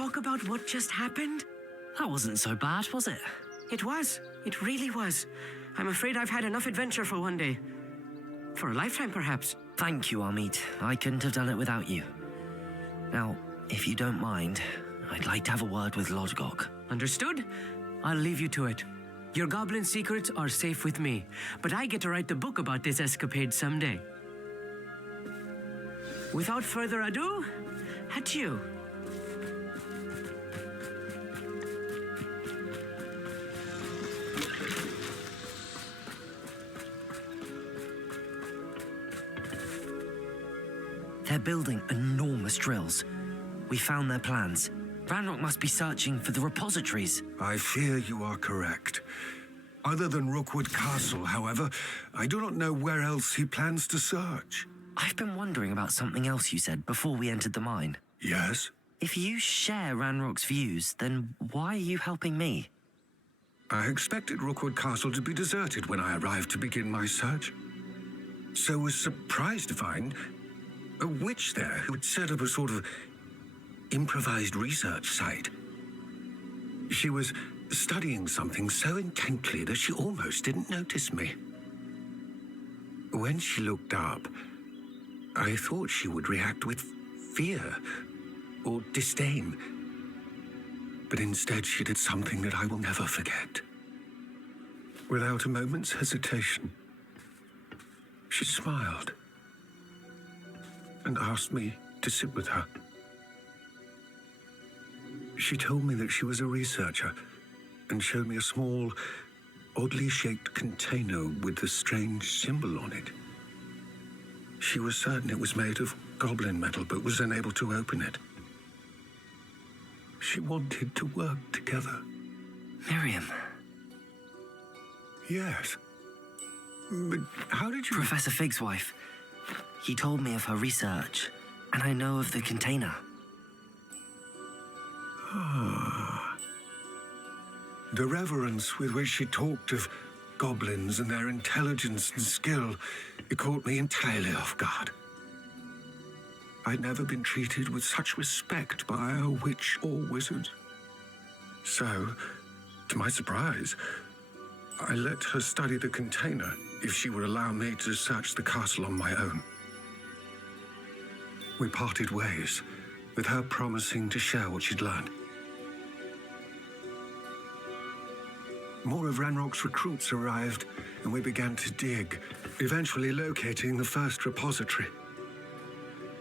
talk about what just happened? That wasn't so bad, was it? It was. It really was. I'm afraid I've had enough adventure for one day. For a lifetime, perhaps. Thank you, Hogsmeade. I couldn't have done it without you. Now, if you don't mind, I'd like to have a word with Lodgok. Understood? I'll leave you to it. Your goblin secrets are safe with me, but I get to write the book about this escapade someday. Without further ado, adieu. They're building enormous drills. We found their plans. Ranrock must be searching for the repositories. I fear you are correct. Other than Rookwood Castle, however, I do not know where else he plans to search. I've been wondering about something else you said before we entered the mine. Yes? If you share Ranrock's views, then why are you helping me? I expected Rookwood Castle to be deserted when I arrived to begin my search. So was surprised to find a witch there who had set up a sort of improvised research site. She was studying something so intently that she almost didn't notice me. When she looked up, I thought she would react with fear or disdain. But instead she did something that I will never forget. Without a moment's hesitation, she smiled and asked me to sit with her. She told me that she was a researcher and showed me a small, oddly shaped container with a strange symbol on it. She was certain it was made of goblin metal, but was unable to open it. She wanted to work together. Miriam. Yes. But how did you... Professor Fig's wife. He told me of her research, and I know of the container. Ah. The reverence with which she talked of goblins and their intelligence and skill, it caught me entirely off guard. I'd never been treated with such respect by a witch or wizard. So, to my surprise, I let her study the container if she would allow me to search the castle on my own. We parted ways, with her promising to share what she'd learned. More of Ranrock's recruits arrived, and we began to dig, eventually locating the first repository.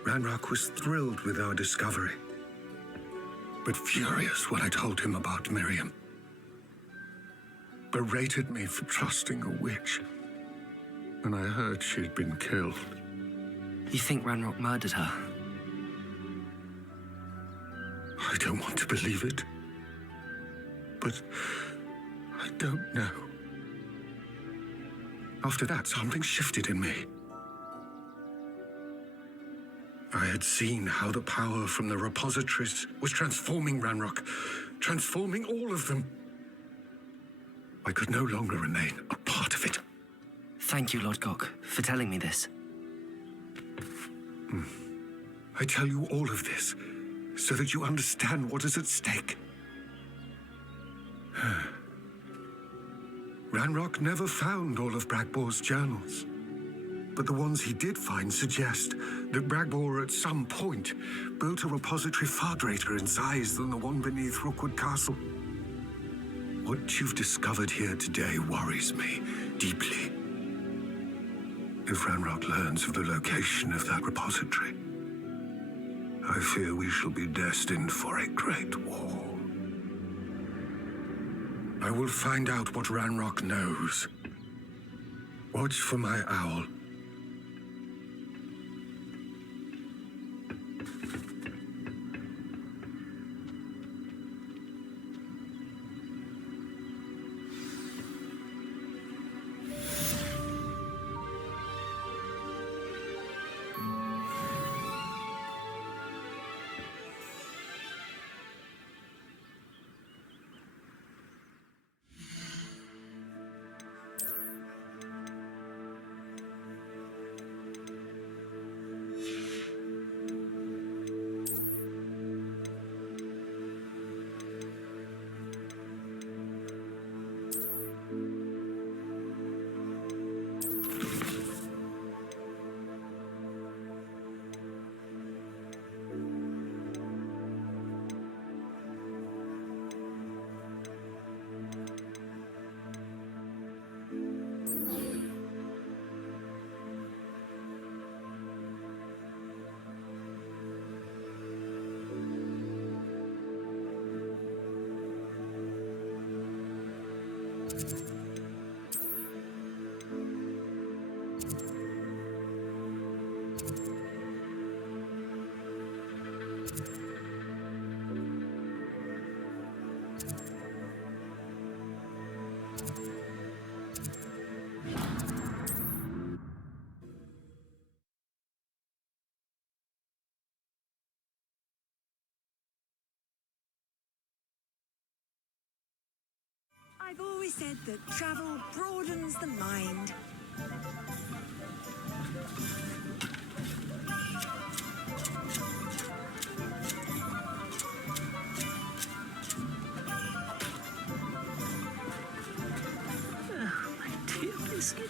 Ranrock was thrilled with our discovery, but furious when I told him about Miriam. Berated me for trusting a witch, and I heard she'd been killed. You think Ranrock murdered her? I don't want to believe it, but I don't know. After that, something shifted in me. I had seen how the power from the repositories was transforming Ranrock, transforming all of them. I could no longer remain a part of it. Thank you, Lodgok, for telling me this. I tell you all of this so that you understand what is at stake. Ranrock never found all of Bragbor's journals, but the ones he did find suggest that Bragbor at some point built a repository far greater in size than the one beneath Rookwood Castle. What you've discovered here today worries me deeply. If Ranrock learns of the location of that repository, I fear we shall be destined for a great war. I will find out what Ranrock knows. Watch for my owl. I've always said that travel broadens the mind. Dear biscuit.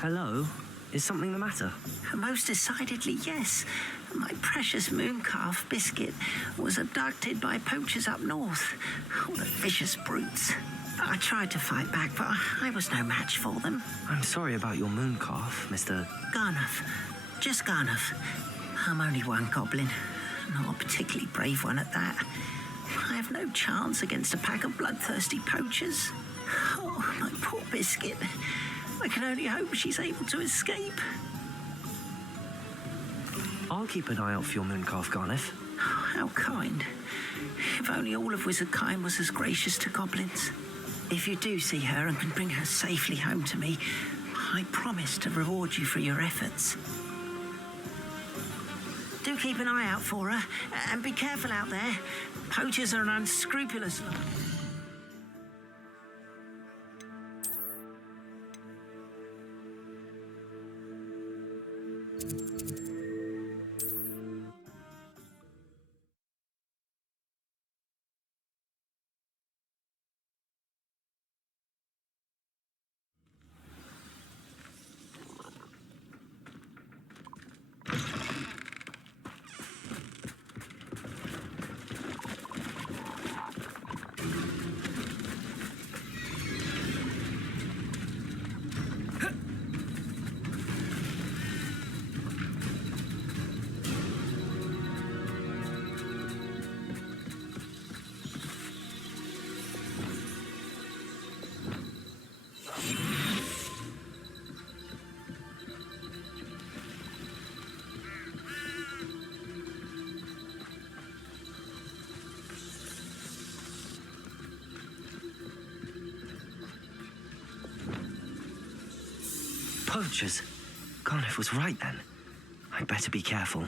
Hello? Is something the matter? Most decidedly, yes. My precious mooncalf biscuit was abducted by poachers up north. Oh, the vicious brutes. I tried to fight back, but I was no match for them. I'm sorry about your mooncalf, Mr. Garnuff. Just Garnuff. I'm only one goblin. Not a particularly brave one at that. I have no chance against a pack of bloodthirsty poachers. Oh, my poor biscuit. I can only hope she's able to escape. I'll keep an eye out for your mooncalf, Garniff. How kind. If only all of Wizardkind was as gracious to goblins. If you do see her and can bring her safely home to me, I promise to reward you for your efforts. Do keep an eye out for her, and be careful out there. Poachers are an unscrupulous lot. Poachers? Garniff was right then. I'd better be careful.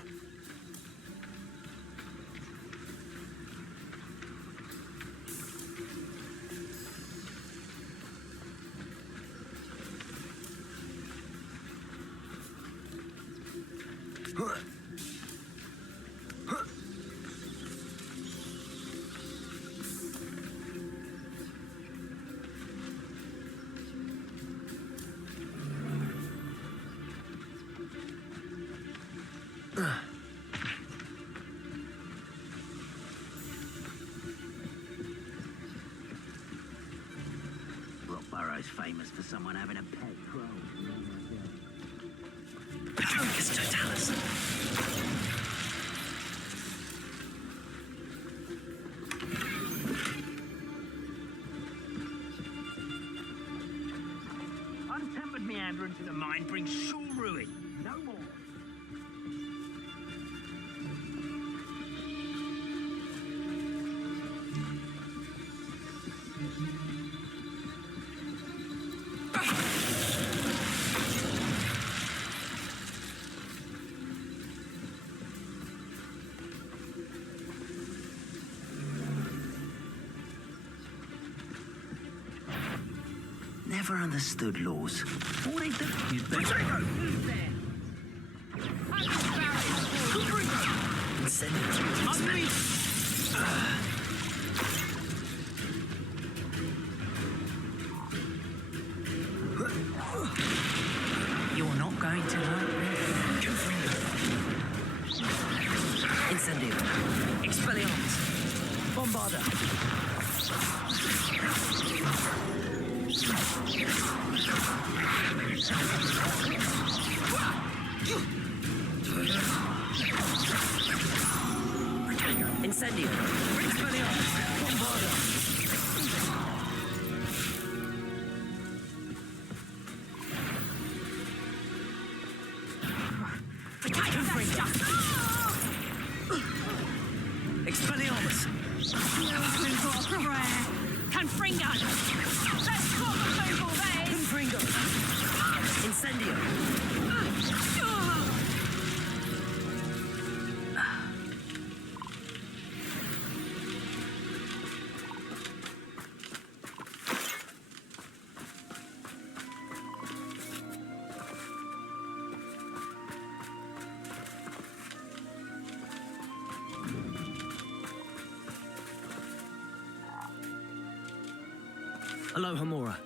Rockborough's famous for someone having a pet crow. Patroclus Totalis! Untempered meander into the mine brings sure ruin. No more. Never understood laws. What they do? You're not going to hurt me. Incendio. Expelliarmus. Bombarda. Incendio. Expelliarmus. Bombarda. Expelliarmus! Confringo! Let's call the people there! Confringo! Incendio! Aloha, Mora.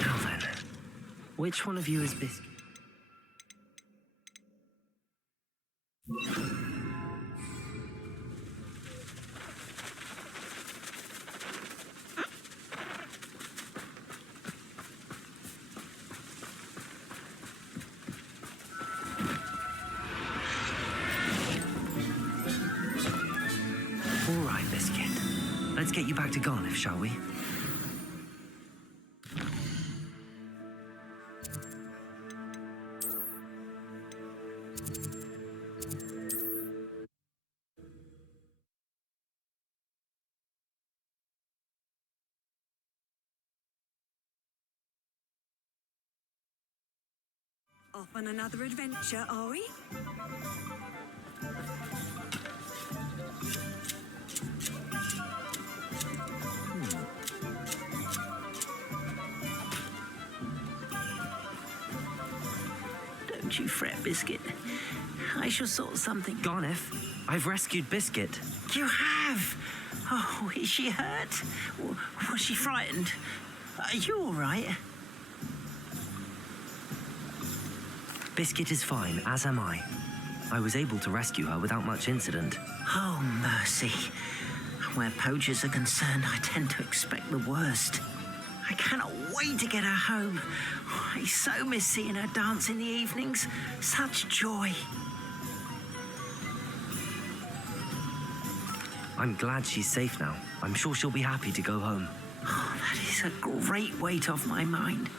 Now then, which one of you is Biscuit? All right, Biscuit. Let's get you back to Garniff, shall we? Off on another adventure, are we? Don't you fret, Biscuit. I shall sort something. Garniff, I've rescued Biscuit. You have? Oh, is she hurt? Was she frightened? Are you all right? Biscuit is fine, as am I. I was able to rescue her without much incident. Oh, mercy. Where poachers are concerned, I tend to expect the worst. I cannot wait to get her home. I so miss seeing her dance in the evenings. Such joy. I'm glad she's safe now. I'm sure she'll be happy to go home. Oh, that is a great weight off my mind.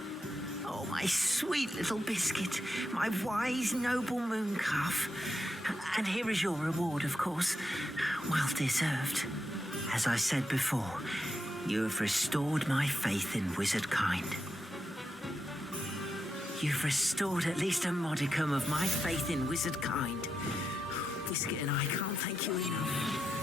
Oh, my sweet little Biscuit, my wise, noble moon calf. And here is your reward, of course. Well deserved. As I said before, you have restored my faith in wizard kind. You've restored at least a modicum of my faith in wizard kind. Biscuit and I can't thank you enough.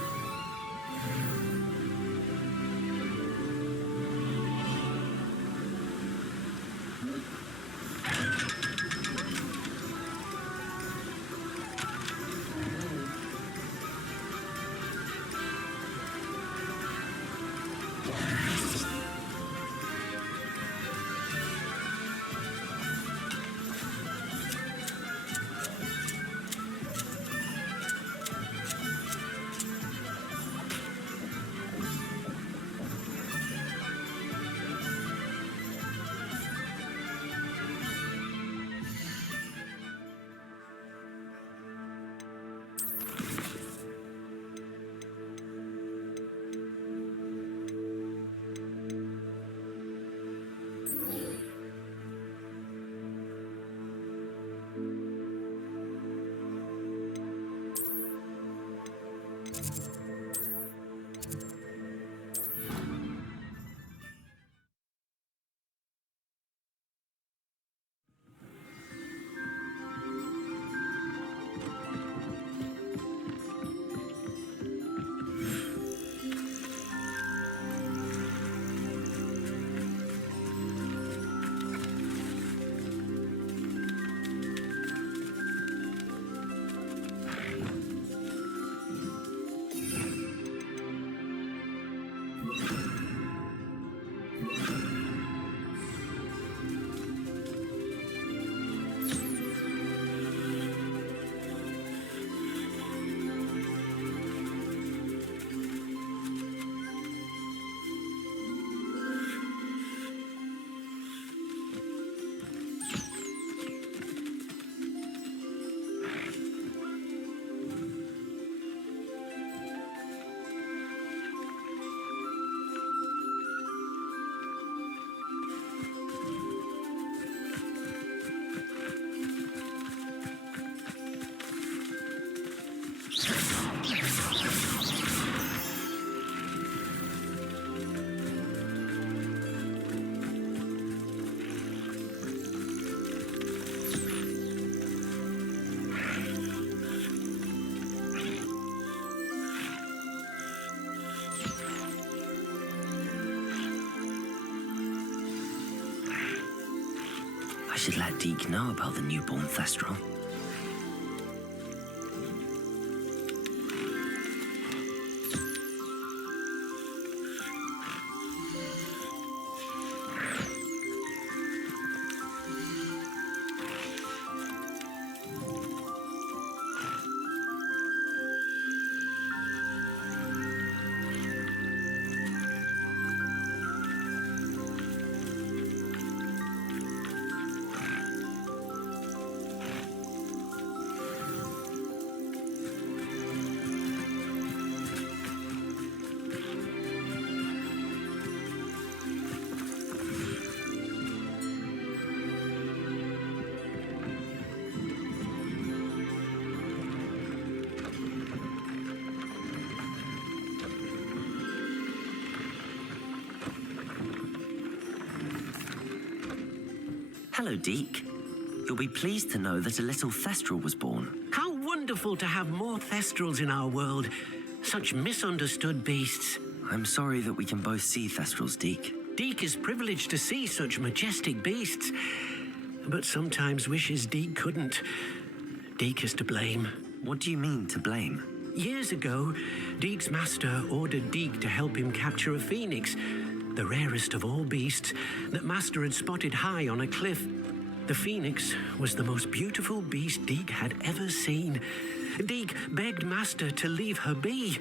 should let Deke know about the newborn Thestral. Hello, Deke. You'll be pleased to know that a little Thestral was born. How wonderful to have more Thestrals in our world. Such misunderstood beasts. I'm sorry that we can both see Thestrals, Deke. Deke is privileged to see such majestic beasts, but sometimes wishes Deke couldn't. Deke is to blame. What do you mean, to blame? Years ago, Deke's master ordered Deke to help him capture a phoenix, the rarest of all beasts, that Master had spotted high on a cliff. The phoenix was the most beautiful beast Deke had ever seen. Deke begged Master to leave her be.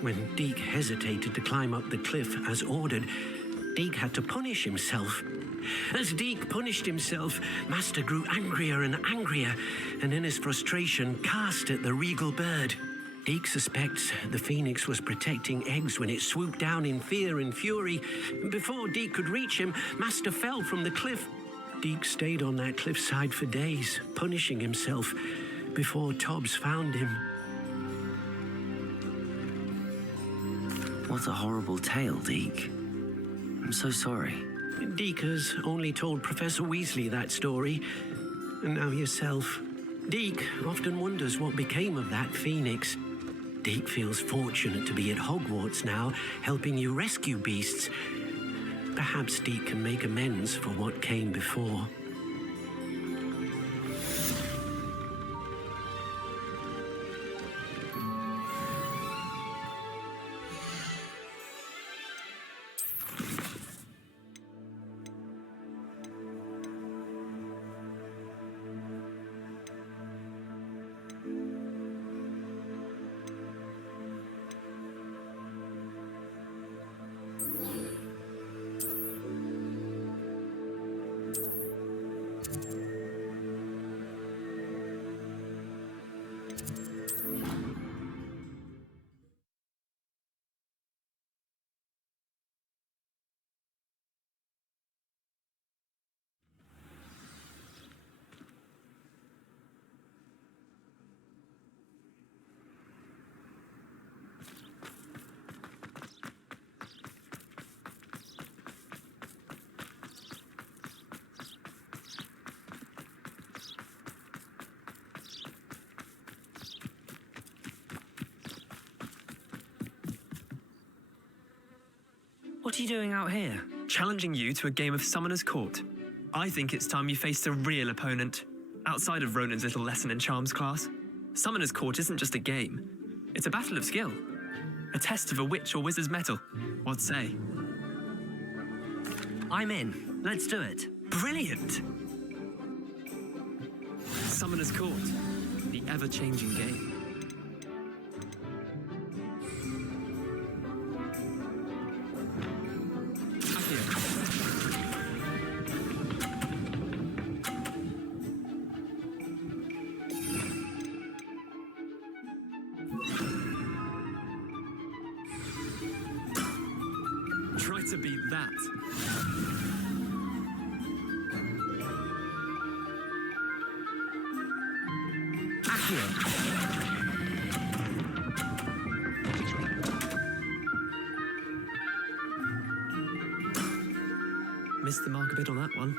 When Deke hesitated to climb up the cliff as ordered, Deke had to punish himself. As Deke punished himself, Master grew angrier and angrier, and in his frustration cast at the regal bird. Deke suspects the phoenix was protecting eggs when it swooped down in fear and fury. Before Deke could reach him, Master fell from the cliff. Deke stayed on that cliffside for days, punishing himself, before Tobbs found him. What a horrible tale, Deke. I'm so sorry. Deke has only told Professor Weasley that story, and now yourself. Deke often wonders what became of that phoenix. Deke feels fortunate to be at Hogwarts now, helping you rescue beasts. Perhaps Deke can make amends for what came before. What are you doing out here? Challenging you to a game of Summoner's Court. I think it's time you faced a real opponent, outside of Ronan's little lesson in charms class. Summoner's Court isn't just a game. It's a battle of skill. A test of a witch or wizard's mettle. What say? I'm in. Let's do it. Brilliant! Summoner's Court, the ever-changing game. Try to beat that. Missed the mark a bit on that one.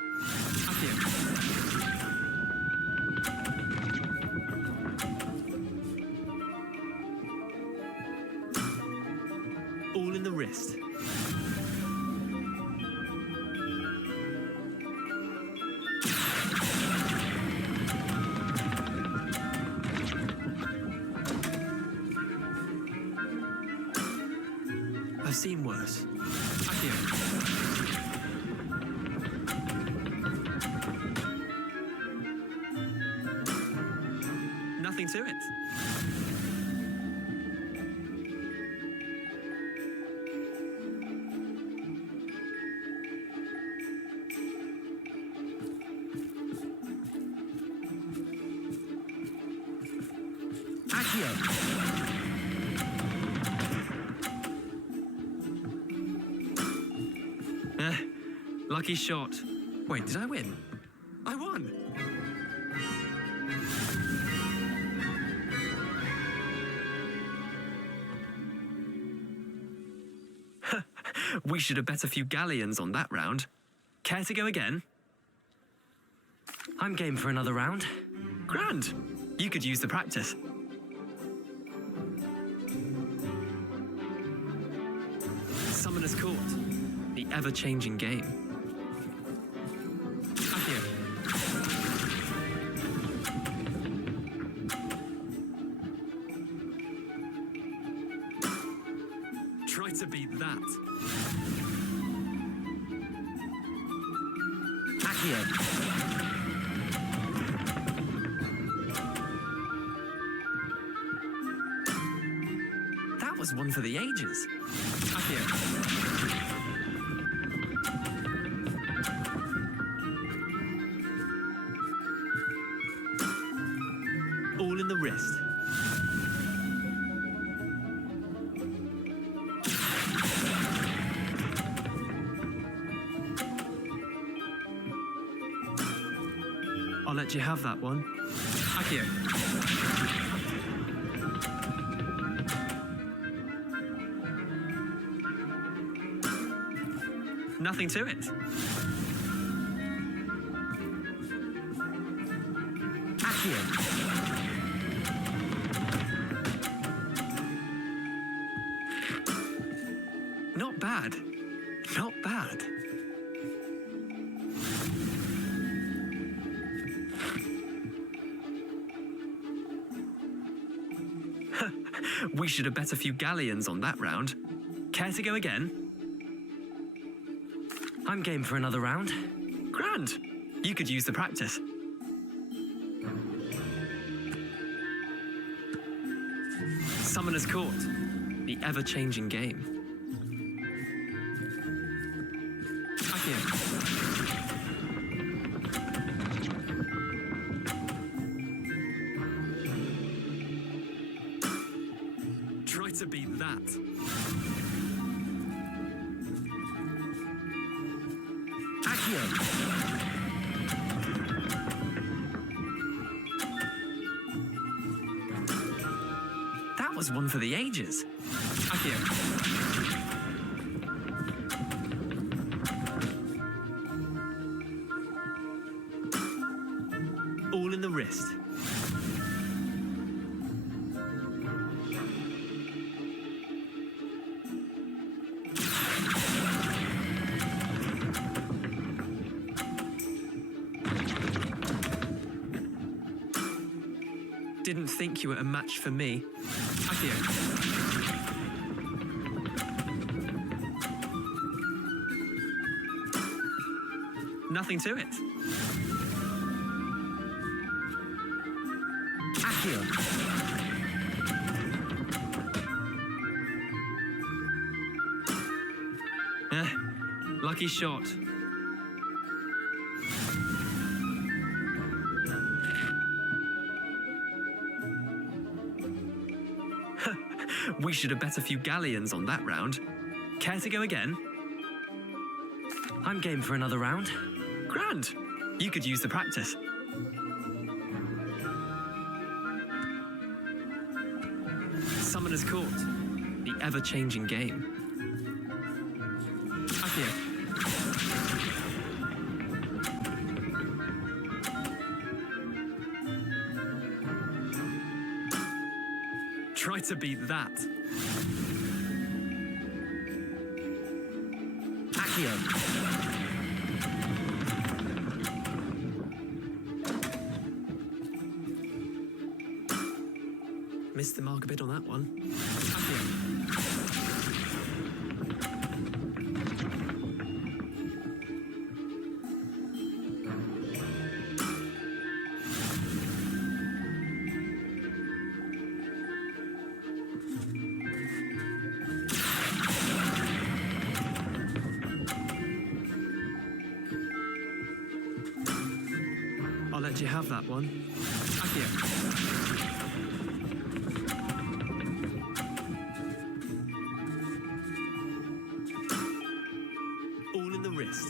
All in the wrist. I've seen worse. Accio. Nothing to it. Lucky shot. Wait, did I win? I won! We should have bet a few galleons on that round. Care to go again? I'm game for another round. Grand! You could use the practice. Summoner's Court. The ever-changing game. Accio. Try to beat that. Accio. That was one for the ages. Accio. All in the wrist. I'll let you have that one. Accio. Nothing to it. Accio. Not bad. Not bad. We should have bet a few galleons on that round. Care to go again? I'm game for another round. Grand! You could use the practice. Summoner's Court. The ever-changing game. Accio. Try to beat that. Accio. That was one for the ages. Accio. All in the wrist. Didn't think you were a match for me. Accio. Nothing to it. Accio. Lucky shot. We should have bet a few galleons on that round. Care to go again? I'm game for another round. Grand! You could use the practice. Summoner's Court. The ever-changing game. Accio. Try to beat that. Accio. Missed the mark a bit on that one. Accio. Glad you have that one. Accio. All in the wrist.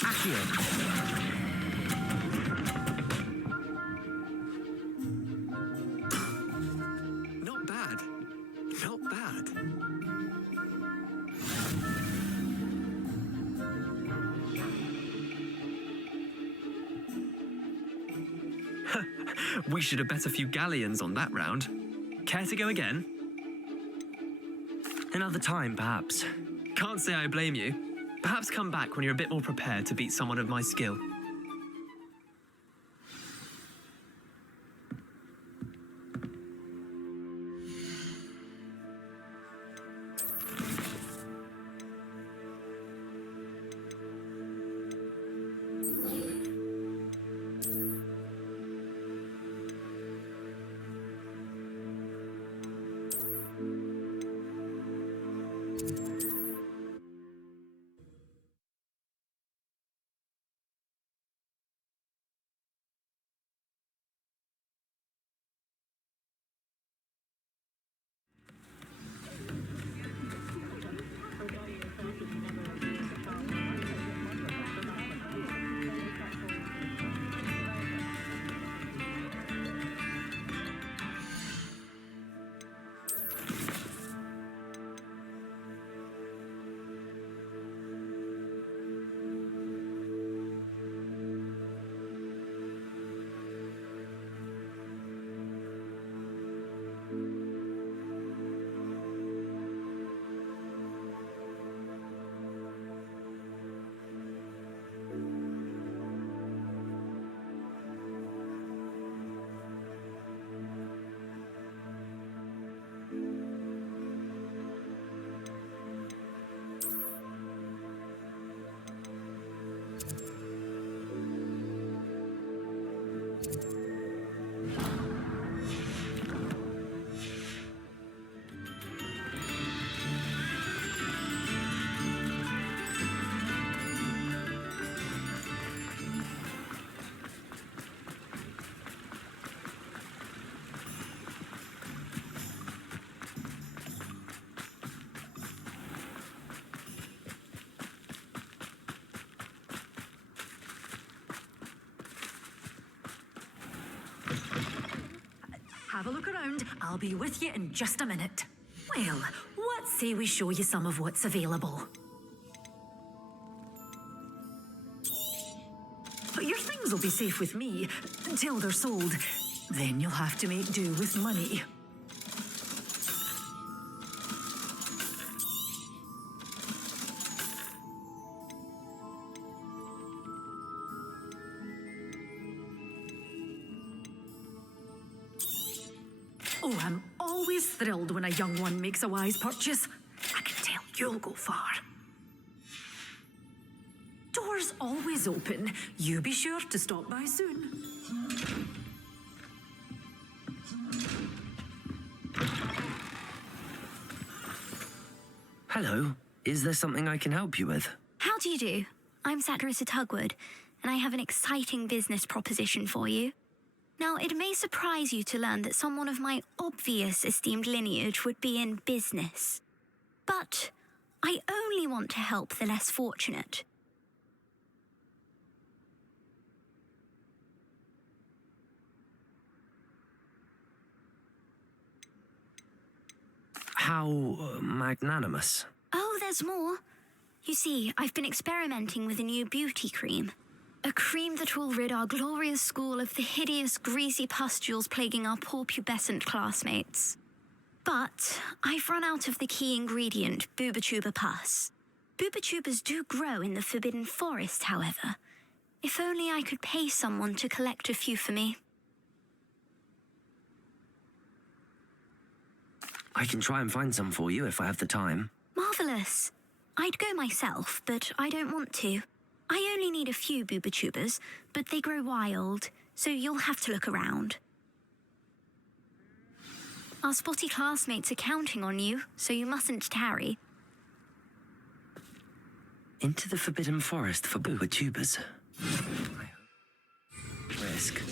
Accio. Not bad. Not bad. We should have bet a few galleons on that round. Care to go again? Another time, perhaps. Can't say I blame you. Perhaps come back when you're a bit more prepared to beat someone of my skill. Have a look around. I'll be with you in just a minute. Well, what say we show you some of what's available? Your things will be safe with me until they're sold. Then you'll have to make do with money. Oh, I'm always thrilled when a young one makes a wise purchase. I can tell you'll go far. Doors always open. You be sure to stop by soon. Hello. Is there something I can help you with? How do you do? I'm Satirissa Tugwood, and I have an exciting business proposition for you. Now, it may surprise you to learn that someone of my obvious esteemed lineage would be in business. But I only want to help the less fortunate. How magnanimous. Oh, there's more. You see, I've been experimenting with a new beauty cream. A cream that will rid our glorious school of the hideous, greasy pustules plaguing our poor pubescent classmates. But I've run out of the key ingredient, boobotuber pus. Boobotubers do grow in the Forbidden Forest, however. If only I could pay someone to collect a few for me. I can try and find some for you if I have the time. Marvellous. I'd go myself, but I don't want to. I only need a few boobotubers, but they grow wild, so you'll have to look around. Our spotty classmates are counting on you, so you mustn't tarry. Into the Forbidden Forest for booba-tubers. Risk.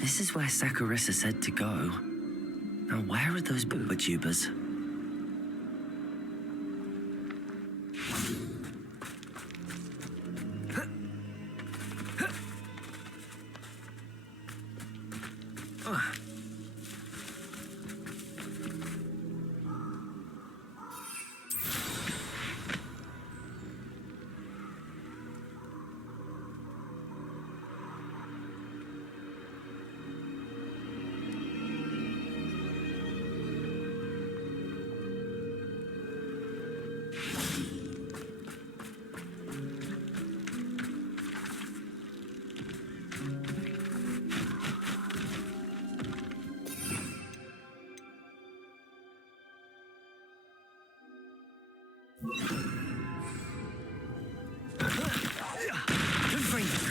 This is where Saccharissa said to go. Now, where are those booba-tubers?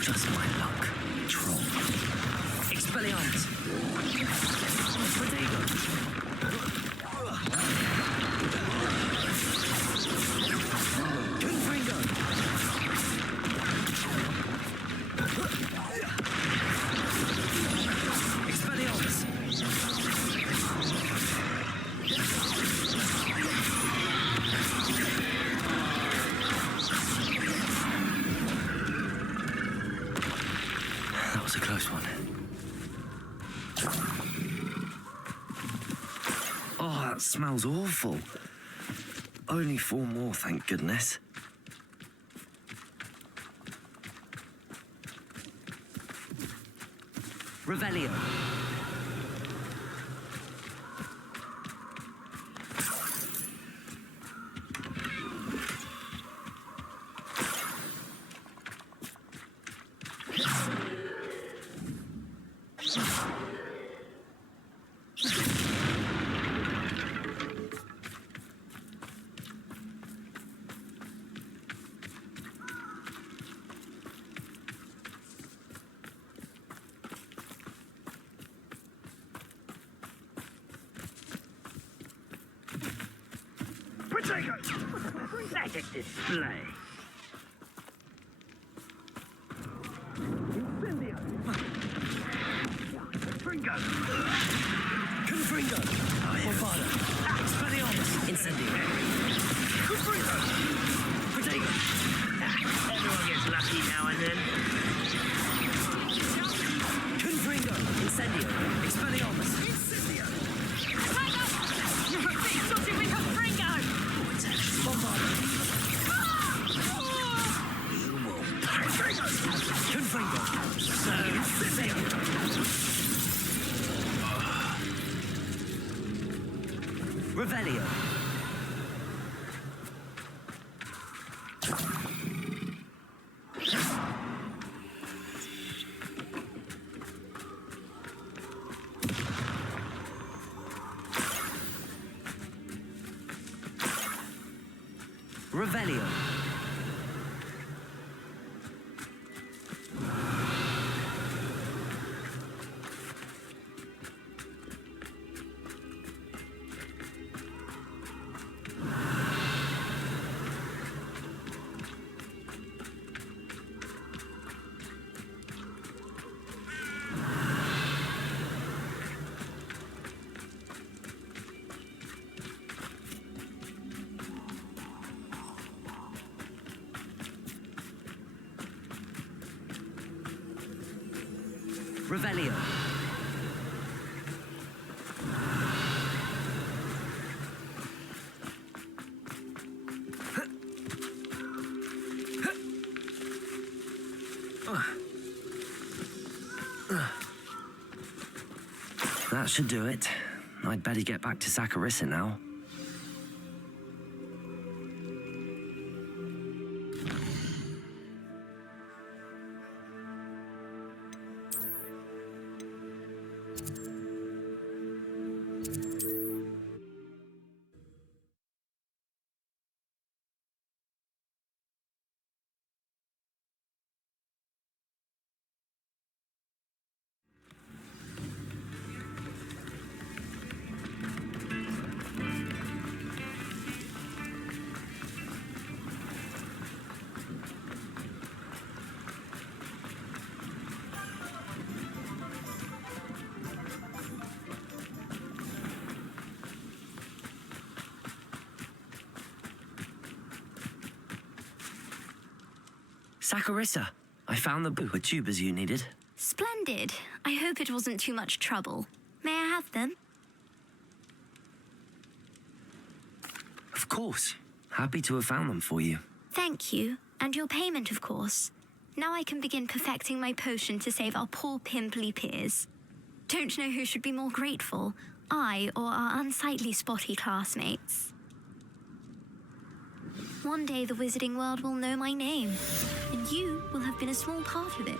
Just my luck, troll. Expelliarmus. Prodigo. Confringo. Expelliarmus. That was a close one. Oh, that smells awful. Only 4 more, thank goodness. Revelio. Pathetic display. Incendio. Confringo. Confringo. Bovada. Expelliarmus. Incendio. Confringo. Protego. Everyone gets lucky now and then. Confringo. Incendio. Expelliarmus. Incendio. You're being sorted with Confringo! Bombada. Confringo. Revelio. Revelio. Revelio. That should do it. I'd better get back to Saccharissa now. Saccharissa, I found the tubers you needed. Splendid. I hope it wasn't too much trouble. May I have them? Of course. Happy to have found them for you. Thank you. And your payment, of course. Now I can begin perfecting my potion to save our poor pimply peers. Don't know who should be more grateful, I or our unsightly spotty classmates. One day the wizarding world will know my name, and you will have been a small part of it.